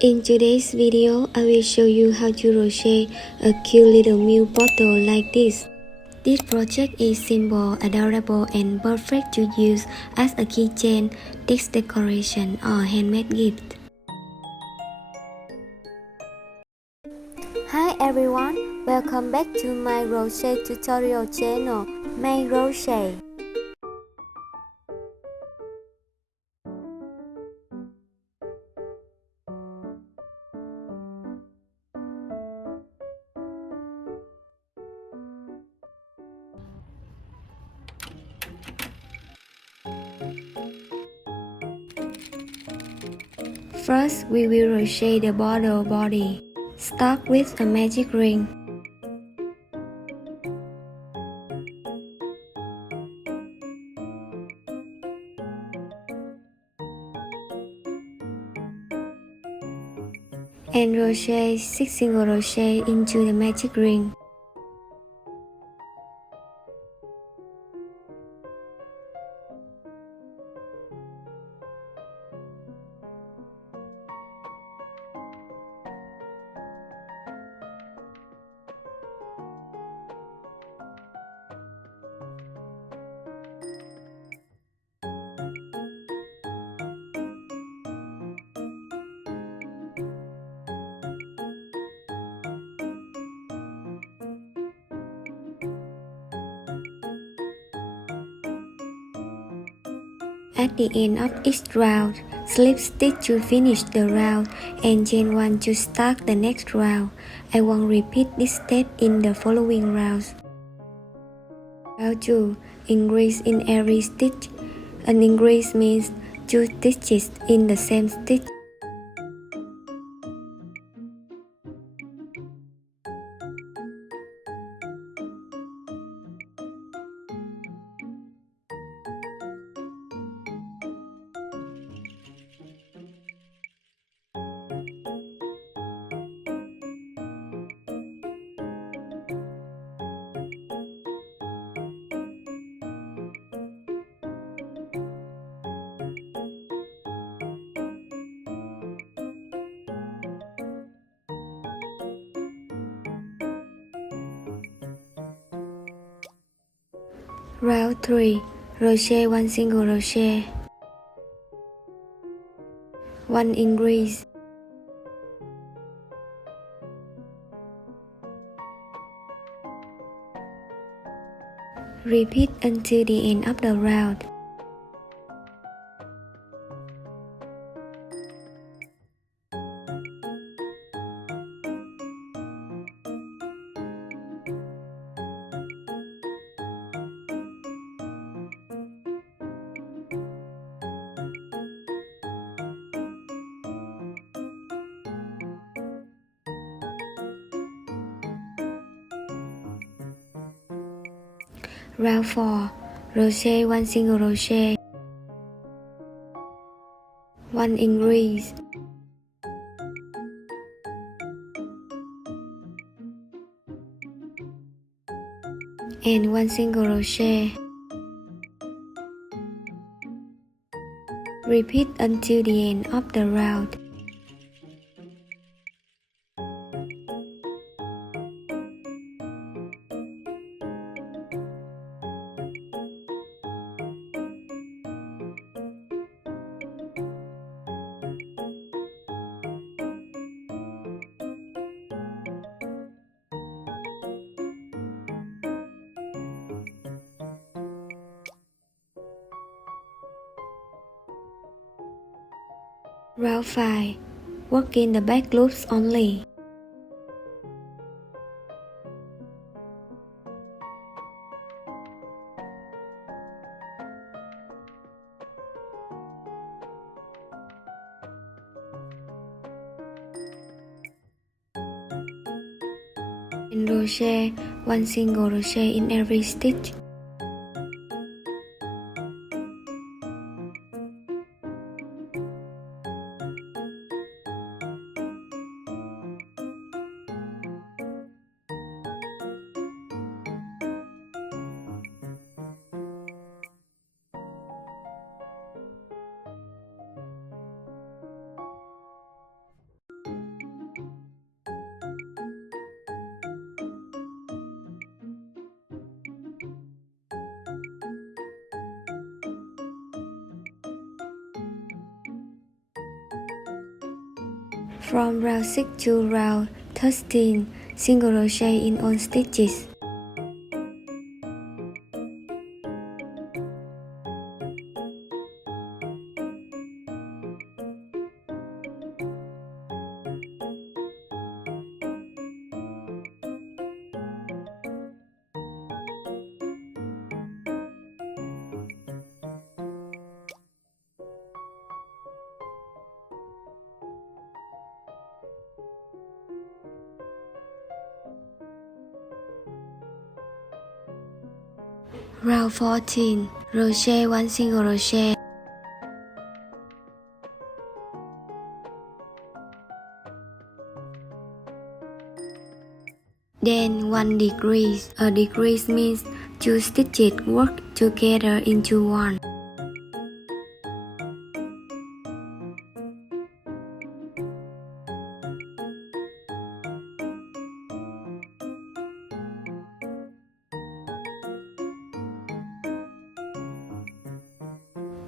In today's video, I will show you how to crochet a cute little milk bottle like this. This project is simple, adorable and perfect to use as a keychain, text decoration or handmade gift. Hi everyone, welcome back to my crochet tutorial channel, Mayy Crochet. First, we will crochet the bottle body. Start with a magic ring. And crochet 6 single crochet into the magic ring. At the end of each round, slip stitch to finish the round and chain 1 to start the next round. I won't repeat this step in the following rounds. Round 2. Increase in every stitch. An increase means 2 stitches in the same stitch. Round 3. Crochet 1 single crochet, 1 increase, repeat until the end of the round. Round 4. Crochet 1 single crochet, 1 increase, and 1 single crochet. Repeat until the end of the round. Round 5. Work in the back loops only. And crochet 1 single crochet in every stitch. From round 6 to round 13, single crochet in all stitches. Round 14, crochet 1 single crochet. Then 1 decrease. A decrease means 2 stitches work together into one.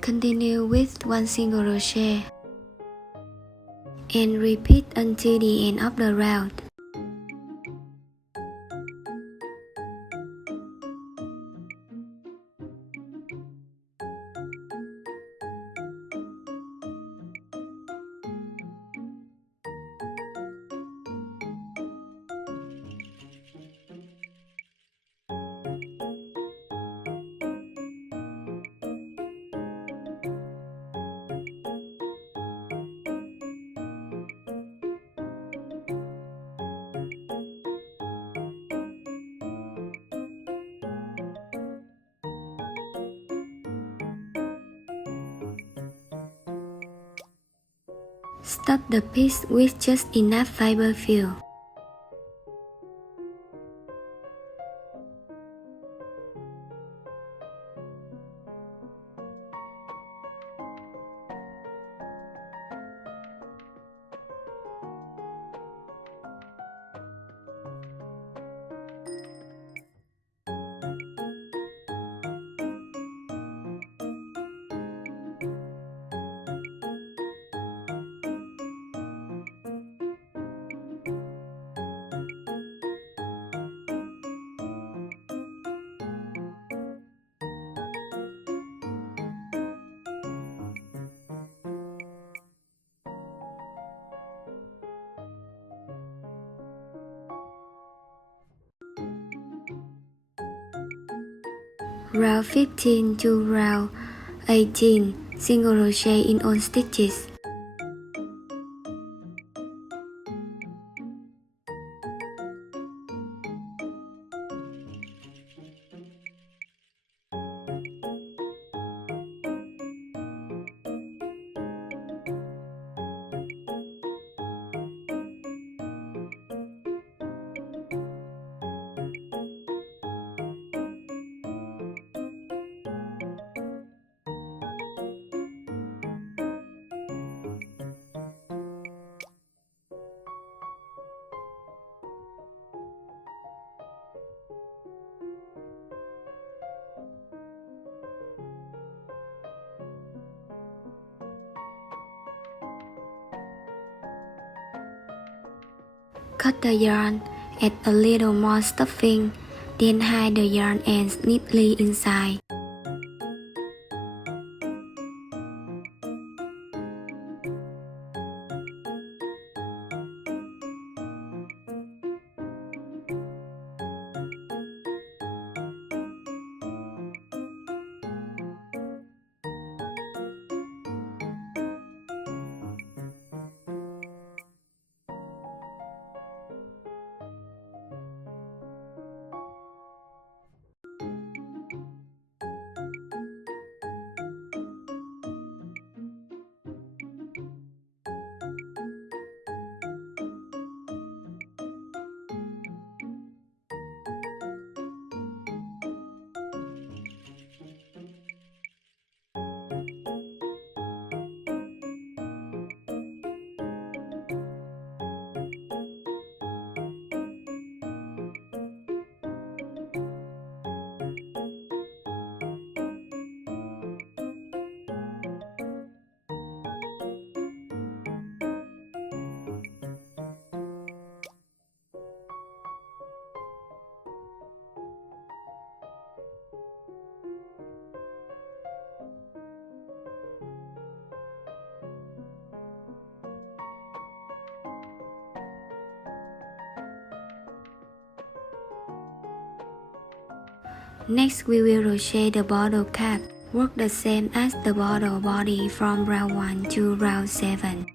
Continue with 1 single crochet and repeat until the end of the round. Stop the piece with just enough fiber fill. Round 15 to round 18, single crochet in all stitches. Cut the yarn, add a little more stuffing, then hide the yarn ends neatly inside. Next we will crochet the bottle cap. Work the same as the bottle body from round 1 to round 7.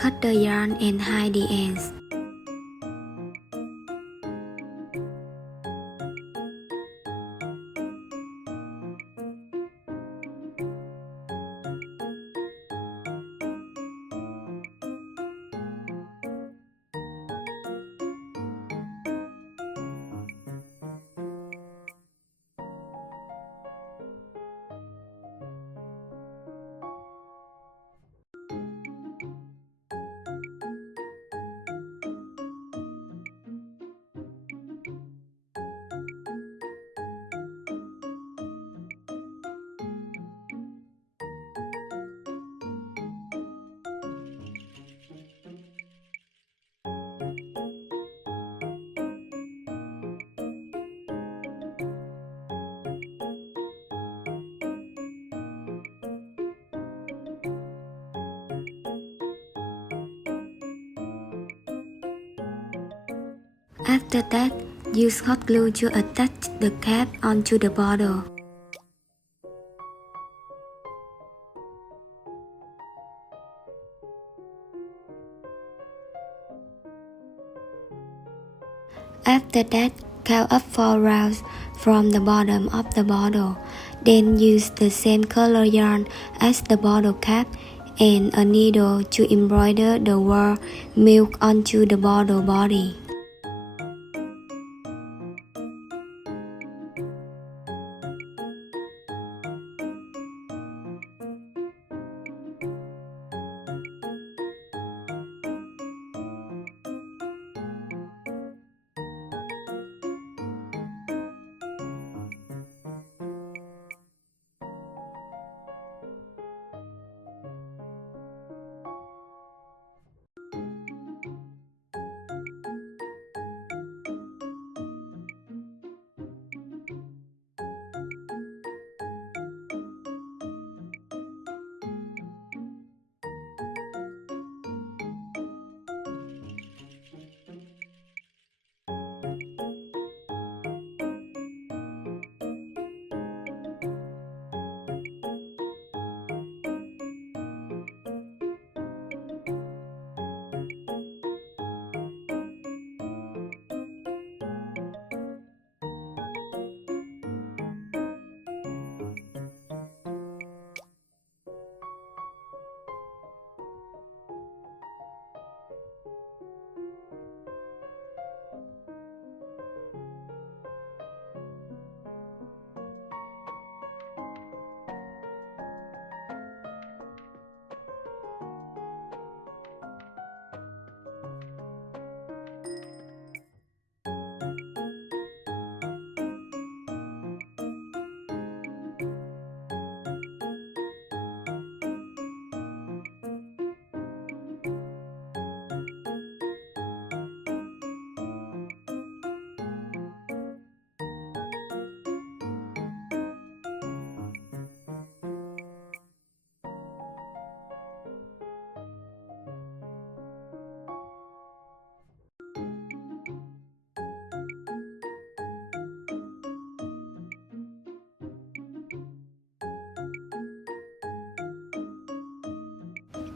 Cut the yarn and hide the ends. After that, use hot glue to attach the cap onto the bottle. After that, count up 4 rounds from the bottom of the bottle. Then use the same color yarn as the bottle cap and a needle to embroider the word milk onto the bottle body.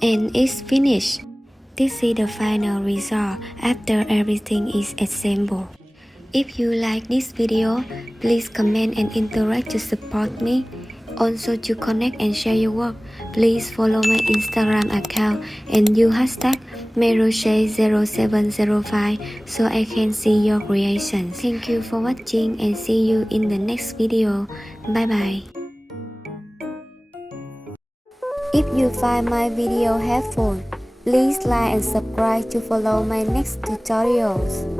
And it's finished. This is the final result after everything is assembled. If you like this video, please comment and interact to support me. Also to connect and share your work, please follow my Instagram account and use hashtag #MayRochet0705 so I can see your creations. Thank you for watching and see you in the next video. Bye bye. If you find my video helpful, please like and subscribe to follow my next tutorials.